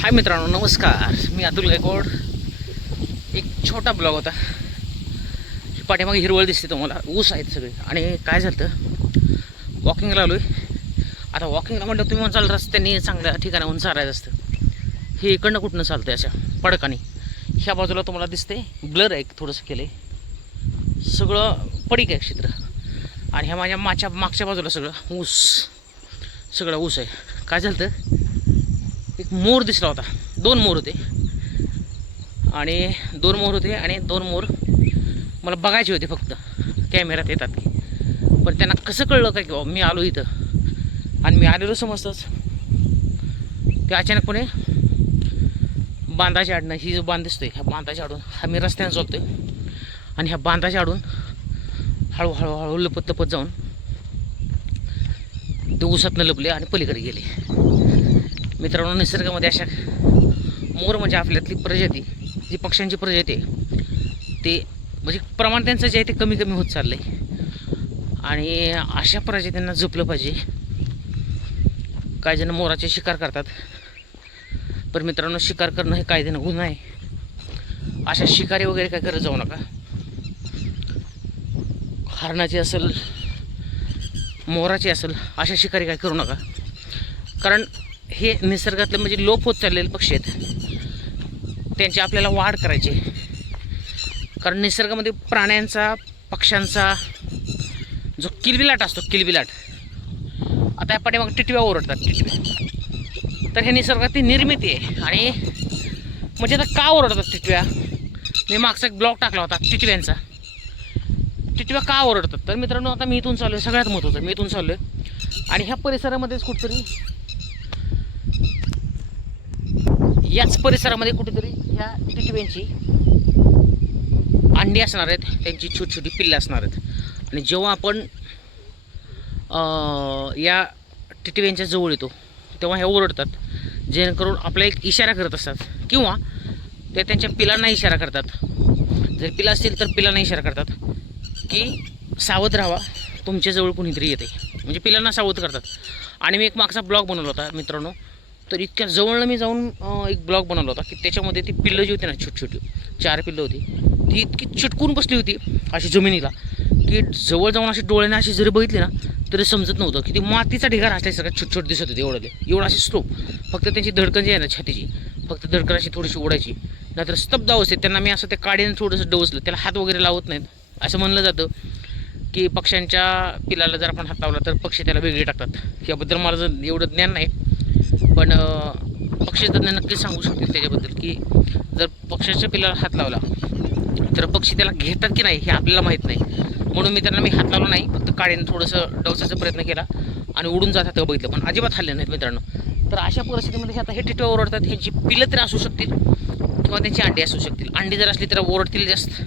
हाय मित्रांनो नमस्कार. मी अतुल गायकवाड. एक छोटा ब्लॉग होता. पाठीमागे हिरवळ दिसते तुम्हाला. ऊस आहेत सगळे. आणि काय झालं वॉकिंगला आलो आहे आता वॉकिंगला म्हटलं तुम्ही म्हणाल रस्त्याने चांगल्या ठिकाणाहून चालायचं असतं. हे इकडनं कुठनं चालतं अशा? पडकाने. ह्या बाजूला तुम्हाला दिसते ब्लर आहे थोडंसं केलं आहे सगळं पडीक आहे क्षेत्र. आणि ह्या माझ्या माच्या मागच्या बाजूला सगळं ऊस. सगळं ऊस आहे. काय झालं एक मोर दिसला होता. दोन मोर होते. आणि दोन मोर होते आणि दोन मोर मला बघायचे होते फक्त. कॅमेऱ्यात येतात की. पण त्यांना कसं कळलं काय की बाबा मी आलो इथं. आणि मी आलेलो समजतंच. ते अचानकपणे बांधाच्या आडणं ही जो बांध दिसतोय ह्या बांधाच्या आडून हा मी रस्त्यानं आहे आणि ह्या बांधाच्या आडून हळूहळू हळू लपत लपत जाऊन ते उसातनं लपले आणि पलीकडे गेले. मित्रांनो निसर्गामध्ये अशा मोर म्हणजे आपल्यातली प्रजाती जी पक्ष्यांची प्रजाती आहे ते म्हणजे प्रमाण त्यांचं जे आहे ते कमी कमी होत चाललं आहे आणि अशा प्रजातींना झोपलं पाहिजे. काही जण मोराचे शिकार करतात. पण मित्रांनो शिकार करणं हे कायद्यानं गुन्हा आहे. अशा शिकारी वगैरे काय करत जाऊ नका. हरणाची असेल मोराची असेल अशा शिकारी काय करू नका. कारण हे निसर्गातले म्हणजे लोप होत चाललेले पक्षी आहेत. त्यांची आपल्याला वाढ करायची. कारण निसर्गामध्ये प्राण्यांचा पक्ष्यांचा जो किलबिलाट असतो किलबिलाट. आता या पाठीमाग टिटव्या ओरडतात टिटव्या तर हे निसर्गातली निर्मिती आहे. आणि म्हणजे आता का ओरडतात टिटव्या? मी मागचा एक ब्लॉग टाकला होता टिटव्यांचा. टिटव्या का ओरडतात? तर मित्रांनो आता मी इथून चाललो आहे सगळ्यात महत्त्वाचं मी इथून चाललो आहे आणि ह्या परिसरामध्येच कुठेतरी याच परिसरामध्ये कुठेतरी ह्या टिटव्यांची अंडी असणार आहेत त्यांची छोटी छोटी पिल्लं असणार आहेत. आणि जेव्हा आपण या टिटव्यांच्या जवळ येतो तेव्हा ह्या ओरडतात जेणेकरून आपला एक इशारा करत असतात. किंवा ते त्यांच्या पिलांना इशारा करतात. जर पिला असतील तर पिलांना इशारा करतात की सावध राहावा तुमच्याजवळ कुणीतरी येते. म्हणजे पिलांना सावध करतात. आणि मी एक मागचा ब्लॉग बनवला होता मित्रांनो. तर इतक्या जवळनं मी जाऊन एक ब्लॉग बनवला होता की त्याच्यामध्ये ती पिल्लं जी होती ना छोटी छोटी चार पिल्लं होती ती इतकी चिटकून बसली होती अशी जमिनीला की जवळ जाऊन अशी डोळ्याने अशी जरी बघितली ना तरी समजत नव्हतं की ती मातीचा ढिगार असल्यासारखं छोट छोट दिसत होती एवढं ते एवढं अशी स्लोप फक्त त्यांची धडकन जी आहे ना छातीची फक्त धडकन अशी थोडीशी ओढायची नाहीतर स्तब्ध अवस्थेत त्यांना मी असं त्या काडीनं थोडंसं डवसलं त्याला हात वगैरे लावत नाहीत असं म्हणलं जातं की पक्ष्यांच्या पिलाला जर आपण हात लावला तर पक्षी त्याला वेगळे टाकतात. याबद्दल मला जर एवढं ज्ञान नाही पण पक्षीतज्ञ नक्कीच सांगू शकतील त्याच्याबद्दल की जर पक्षाच्या पिलाला हात लावला तर पक्षी त्याला घेतात की नाही हे आपल्याला माहीत नाही. म्हणून मी त्यांना मी हात लावला नाही फक्त काडीनं थोडंसं डवसायचा प्रयत्न केला आणि उडून जातात तेव्हा बघितलं पण अजिबात हल्ले नाहीत मित्रांनो. तर अशा परिस्थितीमध्ये आता हे टिटवे ओरडतात ह्यांची पिलं तरी असू शकतील किंवा त्यांची अंडी असू शकतील. अंडी जर असली तर ओरडतील जास्त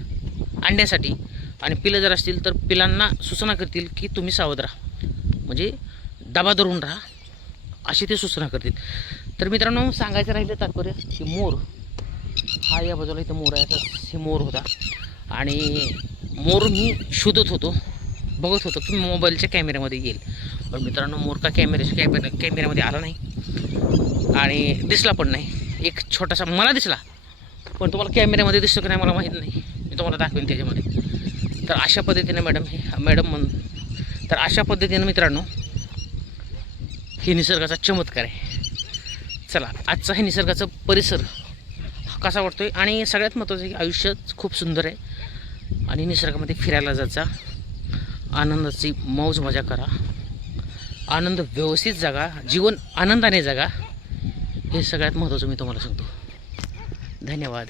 अंड्यासाठी आणि पिलं जर असतील तर पिलांना सूचना करतील की तुम्ही सावध राहा. म्हणजे दबा धरून राहा. अशी ते सूचना करतील. तर मित्रांनो सांगायचं राहिलं तात्पर्य की मोर हा या बाजूला इथं मोर आहे. तर हे मोर होता. आणि मोर मी शोधत होतो बघत होतो की मोबाईलच्या कॅमेऱ्यामध्ये येईल. पण मित्रांनो मोर का कॅमेऱ्याच्या कॅमेरा कॅमेऱ्यामध्ये आला नाही. आणि दिसला पण नाही. एक छोटासा मला दिसला पण तुम्हाला कॅमेऱ्यामध्ये दिसतो की नाही मला माहीत नाही. मी तुम्हाला दाखवेन त्याच्यामध्ये. तर अशा पद्धतीने मॅडम हे मॅडम म्हणून तर अशा पद्धतीनं मित्रांनो हे निसर्गाचा चमत्कार आहे. चला आजचा हे निसर्गाचा परिसर हा कसा आहे आणि सगळ्यात महत्त्वाचं आहे की आयुष्य खूप सुंदर आहे. आणि निसर्गामध्ये फिरायला जायचा. आनंदाची मौज मजा करा. आनंद व्यवस्थित जगा जीवन आनंदाने जगा. हे सगळ्यात महत्त्वाचं मी तुम्हाला सांगतो. धन्यवाद.